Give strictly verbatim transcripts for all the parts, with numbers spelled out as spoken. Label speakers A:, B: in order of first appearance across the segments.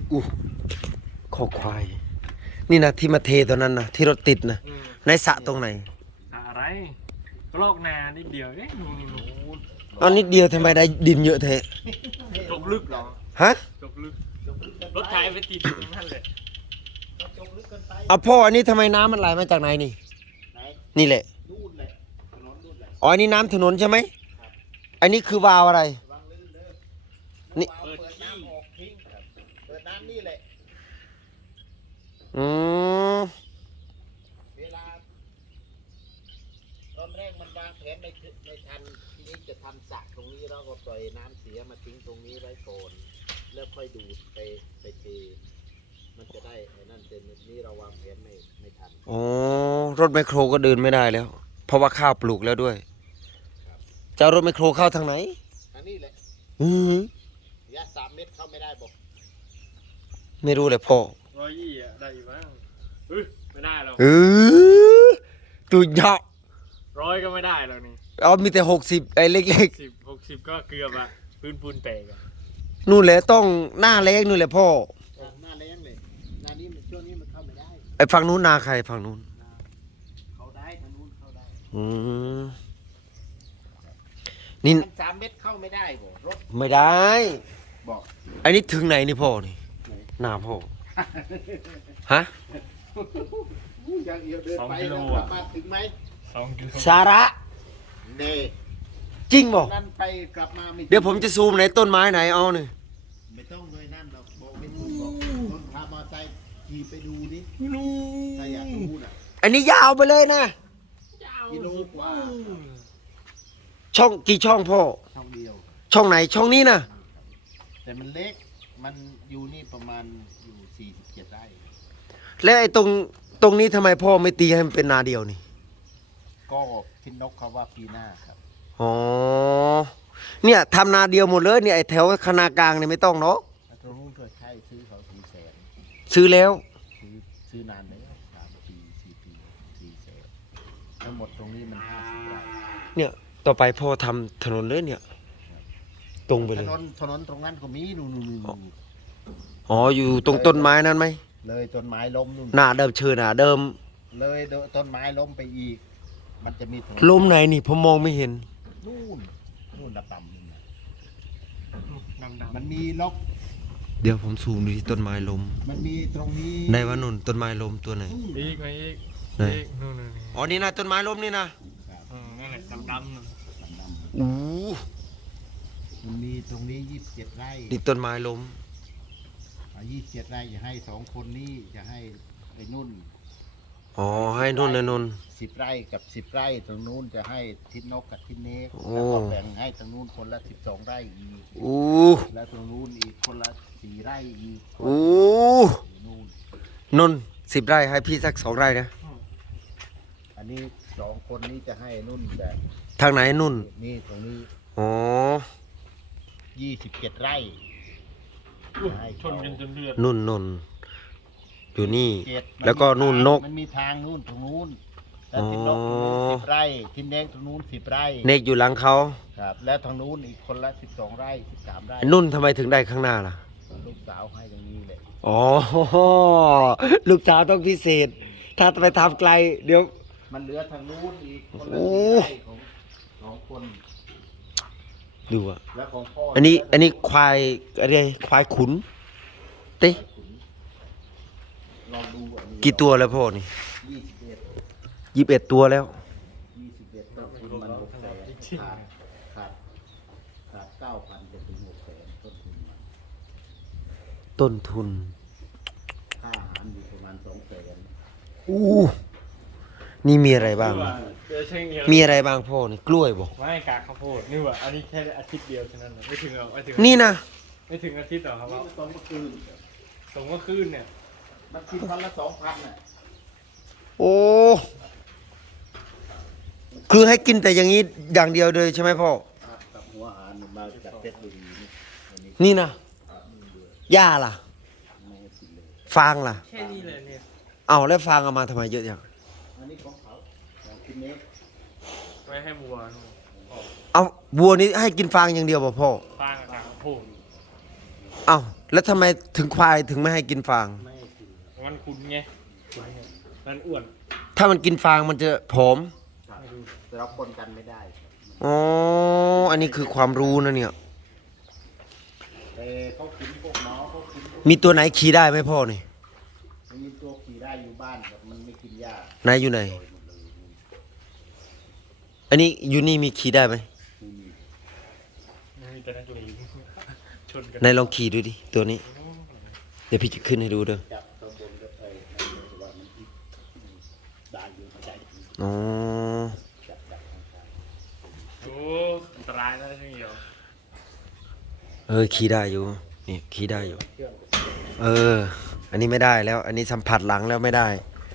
A: อู้คอควายนี่นะที่มาเทตอนนั้นนะที่รถติดนะในสระตรงไหน
B: อะไรก็ลอกนานิดเดียวเอ๊ะนู่นนู่น
A: เอานิดเดียวทำไมได้ดินเยอะเทะ
B: จกลึกเหรอ
A: ฮะ
B: จกลึกรถไถไปติดนั่นเลย
C: จกลึกเกินไป
A: เอาพ่ออันนี้ทำไมน้ำมันไหลมาจากไหนนี่
C: ไหน
A: นี่แหละ
C: นู่นเลยถนนนู่นเลย
A: อ๋ออันนี้น้ำถนนใช่ไหมอันนี้คือวาล์วอะไร
C: วางลื่นเลย
A: นี่
C: เปิดน้ำออกทิ้งครับเปิดน้ำนี่แหละ
A: อืม
C: เวลาตอนแรกมันวางแผนไม่ไม่ทันทีนี้จะทำสระตรงนี้แล้วก็ปล่อยน้ำเสียมาทิ้งตรงนี้ไว้ก่อนแล้วค่อยดูดไปไปเทมันจะได้ไอ้นั่นเต็มนี้เราวางแผนไม่ไม่ทัน
A: อ๋อรถไมคโครก็เดินไม่ได้แล้ว เพราะว่าข้าวปลูกแล้วด้วยจะเอารถไมคโครเข้าทางไหน
C: ทางนี้แหละ
A: อือ
C: ระยะสามเมตรเข้าไม่ได้บอก
A: ไม่รู้เลยพ่อ
B: ร้อยยี่อ่ะได้อยู่บ้างเฮ้ยไม่ได้หรอก
A: เออตุยะ
B: ร้อยก็ไม่ได้หรอกนี่
A: เอามีแต่หกสิบไอ้เล็ก
B: สิบหกสิบก็เกือบอะพื้นปูนแตกอะ
A: ๆนู่นแหละต้องหน้าแรงนู่นแหละพ่อ
C: หน้าแรงเลยหน้านี้มันช่วงนี้มันเข้าไม่ได้
A: ไอ้ฝั่งนู้นนาใครฝั่งนู้น
C: เข้าได้ทางนู้นเข้าได้
A: อืมนี่
C: สามเมตรเข้าไม่ได้บ่รถ
A: ไม่ได้
C: บอก
A: อันนี้ถึงไหนนี่พ่อนี่หน้าพ่อฮะ
C: อย่างเดียวเดินไปแล้วมาถึงไหม
B: สองกิโล
A: สาระ
C: เน่
A: จริงบ่
C: นั่นไปกลับมาไม่
A: เดี๋ยวผมจะซูมไหนต้นไม้ไหนเอาหนึ่ง
C: ไม่ต้องเลยนั่นเราบอกไม่ถูกบอกคนพามอไซค์ขี่ไปดูดิถ้าอยากดูน่ะ
A: อันนี้ยาวไปเลยนะ
C: กิโลกว่า
A: ช่องกี่ช่องพ่อ
C: ช่องเดียว
A: ช่องไหนช่องนี้นะ
C: แต่มันเล็กมันอยู่นี่ประมาณอยู่สี่สิบเจ็ดไร่
A: แล้วไอ้ตรงตรงนี้ทำไมพ่อไม่ตีให้มันเป็นนาเดียวนี่
C: ก็ทินนกเขาว่าปีหน้าครับ
A: อ๋อเนี่ยทำนาเดียวหมดเลยเนี่ยไอ้แถวคณากลางเนี่ยไม่ต้องเนาะ
C: ตรงนู้นก็ใช่ซื้อเขาสี่แสน
A: ซื้อแล้ว
C: ซื้อซื้อนานแล้วสามปีสี่ปีสี่แสนทั้งหมดตรงนี้มันห้าสิบไร่
A: เนี่ยต่อไปพ่อทำถนนเลยเนี่ยตรงไปเลย
C: ถนนถนนตรงนั้นก็มีนู่นนู่นนู่น
A: อ๋ออยู่ตรงต้นไม้นั้นไหม
C: เลยต้นไม้ล้มนู่น
A: หน้าเดิมเชิญหน้าเดิม
C: เลยต้นไม้ล้มไปอีกมันจะมี
A: ล้มไหนนี่ผมมองไม่เห็น
C: นู่นนู่นดำดำนู่นนะ
B: ดำดำ
C: มันมีล็อก
A: เดี๋ยวผมซูมดูที่ต้นไม้ล้ม
C: มันมีตรงนี้
A: ในวันนุ่นต้นไม้ล้มตัวไหน
B: อีกไหมอีก
A: ไหน
B: นู่นนู่น
A: อ๋อนี่นะต้นไม้ล้มนี่นะ
B: นั่นแหละดำด
A: ำอู้
C: มันมีตรงนี้ยี่สิบเจ็ดไร่
A: นี่ต้นไม้ล้ม
C: ยี่สิบเจ็ดไร่จะให้สองคนนี้จะให้ไอ้นุ่น
A: อ๋อให้นุ่นไอ้นุ่น
C: สิบไร่กับสิบไร่ตรงนู้นจะให้ทิศนกกับทิศเนกแล้วก็แบ่งให้ตรงนู้นคนละสิบสองไร่อีก
A: อู้
C: แล้วตรงนู้นอีกคนละสี่ไร่อีก
A: อู้นุ่นนุ่นสิบไร่ให้พี่สักสองไร่นะ
C: อันนี้สองคนนี้จะให้นุ่นแบบ
A: ทางไหนนุ่น
C: นี่ตรงนี้
A: อ๋อ
C: ยี่สิบเจ็ดไร่
B: ชนกันจนเลือด
A: นุ่นนุ่นอยู่นี่แล้วก็นุ่นนก
C: มันมีทางนู่นตรงนู้นแล้วทินนกตรงนู้นสิบไร่ทินเนกตรงนู้นสิบไร่
A: เนกอยู่หลังเขา
C: ครับแล้วทางนู้นอีกคนละสิบสองไร่สิบสามไร่
A: นุ่นทำไมถึงได้ข้างหน้าล่ะ
C: ลูกสาวให้ตรงนี้เลย
A: อ๋อลูกสาวต้องพิเศษถ้าไปทำไกลเดี๋ยว
C: มันเหลือทางนู้นอีกคนละสี่ไร่ของสองคน
A: ดูอ่ะอันนี้อันนี้ควายอะไรควายขุนเต้กี่ตัวแล้วพ่อนี่
C: ยี่สิบเอ็ด
A: ยี่สิบเอ็ดตัวแล้ว
C: ยี่สิบเอ็ดต้นทุนมันหกแสนขาดขาดขาดเก้าพันจะถึงหกแสนต้นทุนมัน
A: ต้นทุน
C: ค่าอาหารอยู่ประมาณสองแสน
A: อู้นี่มีอะไรบ้างมีอะไรบ้างพ่อนี่กล้วยบอก
B: ไม่กากข้าวโพดนี่ว่าอันนี้แค่อาทิตย์เดียวฉะนั้นไม่ถึงหรอกไม่ถึง
A: นี่นะ
B: ไม่ถึงอาทิตย์หรอกครับว่า
C: ตรงเมื่อคืน
B: ตรงเมื่อคืนเนี่ย
C: มันกินพันละสองพันน่ะ
A: โอ้คือให้กินแต่อย่างนี้อย่างเดียวเลยใช่ไหมพ่อ
C: กับหัวอาหารมาจากเพชรบุรี
A: นี่นะหญ้าล่ะฟางล่ะ
B: แค่นี้เลยเนี่ย
A: เอาแล้วฟางเอามาทำไมเยอะจัง
C: อันนี้ของเขาของกินเน็ก
B: ไว้ให้วัว
A: เอาวัวนี้ให้กินฟางอย่างเดียวป่ะพ่อ
B: ฟางกับข้าวโพด
A: เอาแล้วทำไมถึงควายถึงไม่ให้กินฟาง
C: ไม่ให้กินครับ
B: มันขุนไงขุนไงมันอ้วน
A: ถ้ามันกินฟางมันจะผอม
C: ครับแต่เราปนกันไม่ได้ครับ
A: อ๋อ อันนี้คือความรู้นะเนี่ย
C: เออเขากินพวกน้องเขากินพวก
A: มีตัวไหนขี่ได้ไหมพ่อนี่
C: มีตัวขี่ได้อยู่บ้านครับมันไม่กินหญ้า
A: ไหนอยู่ไหน
C: โดยหมดเลย
A: อันนี้อยู่นี่มีขี่ได้ไหม
C: อืม
B: มีแต่นักเลงชนกัน
A: ไหนลองขี่ดูดิ ตัวนี้ เดี๋ยวพี่จะขึ้นให้ดูเด้อ
C: จับข้างบนก็ไปนั่นเลยว่ามันอีกได้อยู่เข้าใจ
A: อ๋อ
C: จับจับข้างซ้าย
B: โอ้อันตรายนะที่เดียว
A: เออขี่ได้อยู่ นี่ขี่ได้อยู่
C: เครื่อง
A: เออ อันนี้ไม่ได้แล้ว อันนี้สัมผัสหลังแล้วไม่ได้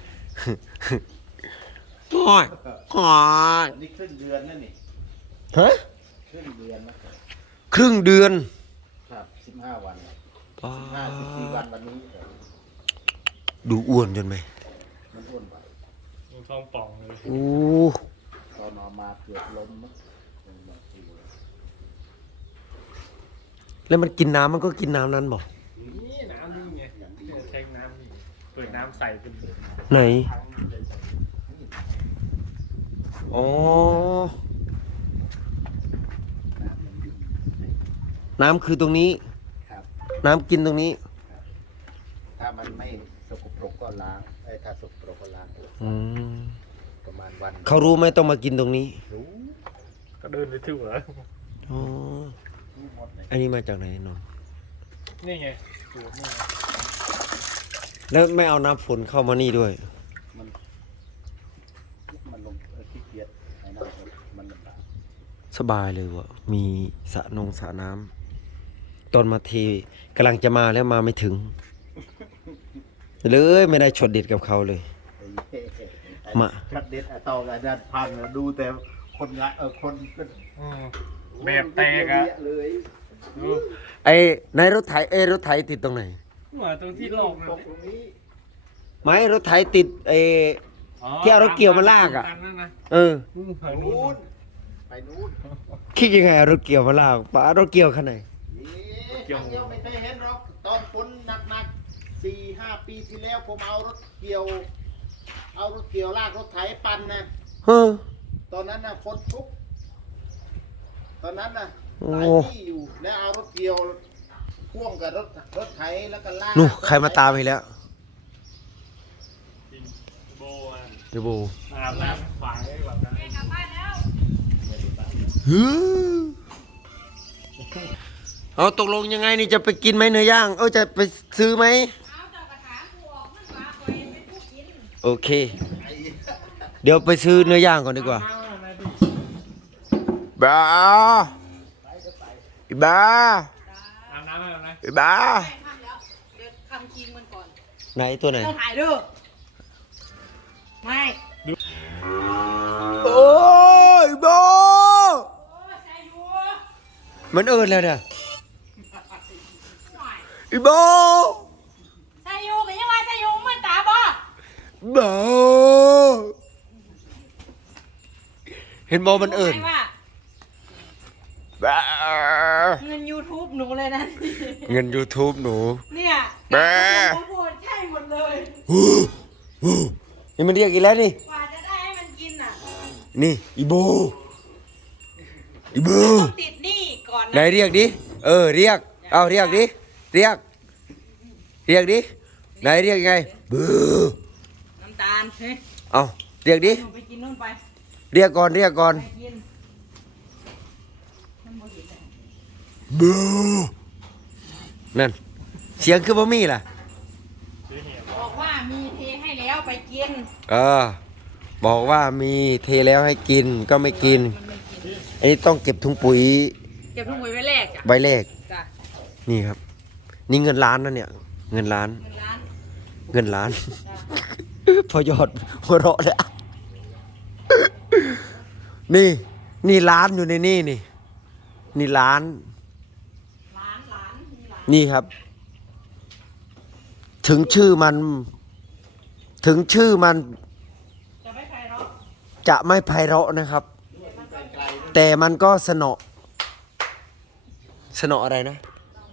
A: โอ้ยโอ้ย
C: อันนี้ครึ่งเดือนนั่นนี่
A: ฮะ
C: ครึ่งเดือนนะครับ
A: ครึ่งเดือน
C: ครับสิบห้าวัน
A: ป๊า
C: สิบห้าสิบสี่วันวันนี้ครับ
A: ดูอ้วนจนไหม
C: มันอ้วนไป
B: มันท้องป่องเลย
A: โอ้
C: ตอนออกมาเกือบล้มมั้งลงมาทีเลย
A: แล้วมันกินน้ำมันก็กินน้ำนั้นบอก
B: นี่น้ำนี่ไงเนี่ยแทงน้ำนี่เปิดน้ำใส่เป็น
A: ไหน
B: ถังใหญ่
A: อ๋อ
C: น้ำมันอยู่
A: น้ำคือตรงนี้
C: ครับ
A: น้ำกินตรงนี้
C: ถ้ามันไม่สกปรกก็ล้างไอ้ยถ้าสกปรกก็ล้าง
A: อืม
C: ประมาณวัน
A: เขารู้ไหมต้องมากินตรงนี้
C: รู้
B: ๆก็เดินไปทั่ว
A: อ๋อ
C: รู้หมดเลย
A: อันนี้มาจากไหนน้อง
B: นี่ไงตัวนี่ไง
A: แล้วไม่เอาน้ำฝนเข้ามานี่ด้วย
C: มันมันลงเออขี้เกียจไอ้นั่นครับมันลำบาก
A: สบายเลยวะมีสระนงสระน้ำตอนมาเทกำลังจะมาแล้วมาไม่ถึง เลยไม่ได้ช็อตเด็ดกับเขาเลย
C: ไอ้เหี้ยไอ้
A: มา
C: ชัดเด็ดไอ้ตองไอ้ด้านพังอะดูแต่คนงะเออคนเป็น
B: อืมแบบแตกอะ
C: เยเลย
B: ดู
A: ไอ้ในรถไถเอ้ยรถไถติดตรงไหน
B: หัวตรงที่ลอก
C: ตกตรงนี้
A: ไม่รถไถติดไอ้ ที่เอารถเกี่ยวมาลากอะ
B: ตมนั้นนะ
A: เออ
B: อืมฝั่ง
C: นู้
B: นู้
C: น
B: น
C: ไปนู้น
A: คิดยังไงเอารถเกี่ยวมาลากป้ารถเกี่ยวคันไหน
C: นี่ครั้งเดียวไม่เคยเห็นหรอกตอนฝนหนักๆสี่ห้าปีที่แล้วผมเอารถเกี่ยว เอารถเกี่ยวลากรถไถปั่นนะ
A: เฮ้อ
C: ตอนนั้นนะฝนทุกตอนนั้นนะ
A: โอ้
C: หลายที่อยู่แล้วเอารถเกี่ยวพ่วงกับรถรถไถแล้วก็ลาก
A: นู่นใครมาตามอีกแล้ว
B: จริงโบอ่ะ
A: เดี๋ยวโบ
B: อาบน้ำฝ่ายไว้แบบนั้น
A: ฮึเอาตกลงยังไงนี่จะไปกินไหมเนื้อย่าง เออจะไปซื้อไหม
D: เอาเจ้ากระถางกูออกมันมาคอยเป็นผู้กิน
A: โอเค เดี๋ยวไปซื้อเนื้อย่างก่อนดีกว่า
B: น้ำอะไรดิ
A: บ้าอีบ้า
B: อาบน้ำอะไรนะ
A: อีบ้า
D: ไม่ทำแล้ว เดี๋ยวทำคิงมันก่อน
A: ไหนตัวไหน
D: ต้องถ่ายดูไม่
A: โอ้ยโบ
D: โอ้ใส่อยู่
A: มันเอินแล้วเนี่ย
D: หน่อย
A: อีโบ
D: ใส่อยู่ก็ยังว่าใส่อยู่มันตาบ่
A: โบเห็นโบมันเอิน
D: รู้ไหว่า
A: บ้า
D: เงิน YouTube หนูเลยนะ
A: เงิน YouTube หนู
D: เนี่ย
A: แม่
D: ผมพูดใช่หมดเลย
A: นี่มันเรียกอีกแล้วนี่
D: กว่าจะได้ให้มันกินอ่ะ
A: นี่อีโบอีโบ
D: ต้องติดหนี้ก่อน
A: ไหน
D: นะ
A: เรียกดิ เออเรียก เอาเรียกดิ เรียก เรียกดิ ไหนเรียกยังไงเบู
D: น้ำตาลเฮ้ย
A: เอาเรียกดิ
D: หนูไปกินนู่นไป
A: เรียกก่อนเรียกก่อน
D: ไปกินมันบ่เห็นเลย
A: บูนั่น เสียงคือบ่มีล่ะ
B: ซื้อเหี้ย
D: บอกว่ามีเทให้แล้วไปกิน
A: เออ บอกว่ามีเทแล้วให้กินก็ไม่กิน
D: มันไม่กิน
A: อันนี้ต้องเก็บถุงปุ๋ย
D: เก็บทุกไว้ไว้แรกจ้ะ
A: ใบแรก
D: จ้ะ
A: นี่ครับ นี่เงินล้านนะเนี่ย เงินล้าน
D: เงินล้าน
A: เงินล้าน
D: จ้ะ
A: พอยอดหัวเราะเลยอะนี่ นี่ล้านอยู่ในนี่นี่ นี่ล้าน
D: ล้านล้านมีล้าน
A: นี่ครับ ถึงชื่อมัน ถึงชื่อมัน
D: จะไม่ใครหรอก
A: จะไม่ไพเราะนะครับ แต่มันก็สนอสนออะไรนะ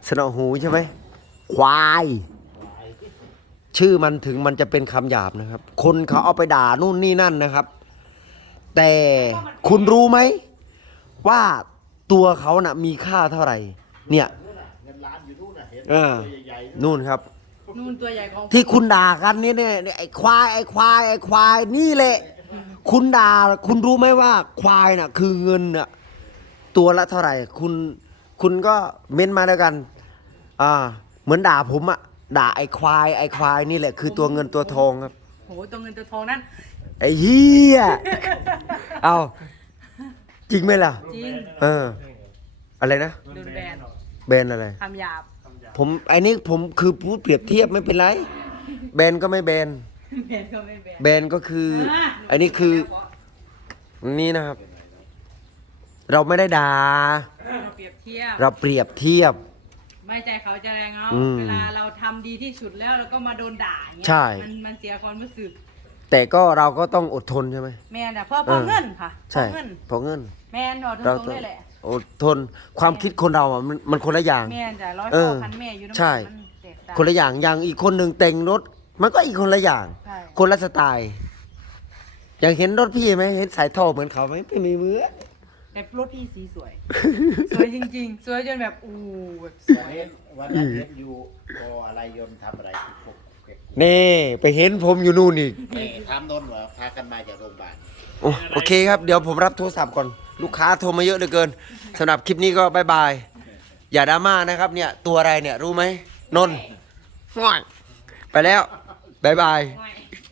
A: สนอหูใช่ไหมควาย ชื่อมันถึงมันจะเป็นคำหยาบนะครับ คนเขาเอาไปด่านู่นนี่นั่นนะครับ แต่คุณรู้ไหมว่าตัวเขาน่ะมีค่าเท่าไหร่ เนี่ย
C: เงินล้านอยู่นู่นน่ะเห็น
A: เออ
C: ตัวใหญ่ๆ
A: นู่นครับ
D: นู่นตัวใหญ่ของ
A: ที่คุณด่ากันเนี่ยเนี่ยไอ้ควายไอ้ควายไอ้ควายนี่แหละ คุณด่าคุณรู้ไหมว่า ควายน่ะ คือเงินน่ะตัวละเท่าไหร่ คุณคุณก็เม้นมาแล้วกัน อ่า เหมือนด่าผมอะด่าไอ้ควายไอ้ควายนี่แหละ คือตัวเงินตัวทองครับ
D: โหตัวเงินตัวทองนั้น
A: ไอ้เฮียเอาจริงไหมล่ะ
D: จริง
A: เออ อะไรนะ
D: โดนแบน
A: แบนอะไร
D: คำหยาบ
A: ผมไอ้นี่ผมคือพูดเปรียบเทียบไม่เป็นไรแบนก็ไม่แบน
D: แบนก็ไม่แบน
A: แบนก็คืออันนี้คือนี่นะครับ เราไม่ได้ด่า
D: เราเปรียบเทียบ
A: เราเปรียบเทียบ
D: ไม่ใจเขาใจแรงเอา
A: อืม
D: เวลาเราทำดีที่สุดแล้วแล้วก็มาโดนด่าอย่างเงี้ย
A: ใช่
D: มันมันเสียความรู้สึก
A: แต่ก็เราก็ต้องอดทนใช่ไหม
D: แมนอ่ะเพราะเพราะ
A: เออ
D: เงินค่ะ
A: ใช่
D: เพราะเงิน
A: เพราะเงิน
D: แมนเรา
A: เรา
D: ตรง
A: ต้อง
D: ๆเลยแหละ
A: อดทนความคิดคนเราอ่ะมันมันคนละอย่าง
D: แมนจ้ะร้อย
A: เอ
D: พ่
A: อ
D: อพันแม่อยู่น้ำ
A: ใช่
D: มันแตกต่าง
A: คนละอย่างอย่างอีกคนหนึ่งแต่งรถ มันก็อีกคนละอย่าง
D: ใช่
A: คนละสไตล์ อย่างเห็นรถพี่ไหมเห็นสายท่อเหมือนเขาไหมไม่มีมือ
D: แต่รถพี่สีสวย สวยจริงๆ สวยจนแบบอู้แบบสวย
C: เห็นวันนั้นเห็นอยู่กออะไรยนต์ทำอะไรพวกเก็บ
A: นี่ไปเห็นผมอยู่นู่นอีก
C: เอ๊ะถามนนท์ว่าพากันมาจากโรงพยาบาล
A: โอโอเคครับ เดี๋ยวผมรับโทรศัพท์ก่อน ลูกค้าโทรมาเยอะเหลือเกินสำหรับคลิปนี้ก็บายบาย อย่าดราม่านะครับเนี่ย ตัวอะไรเนี่ยรู้ไหมนนท์ฟ้อยไปแล้วบายบาย
D: ไม่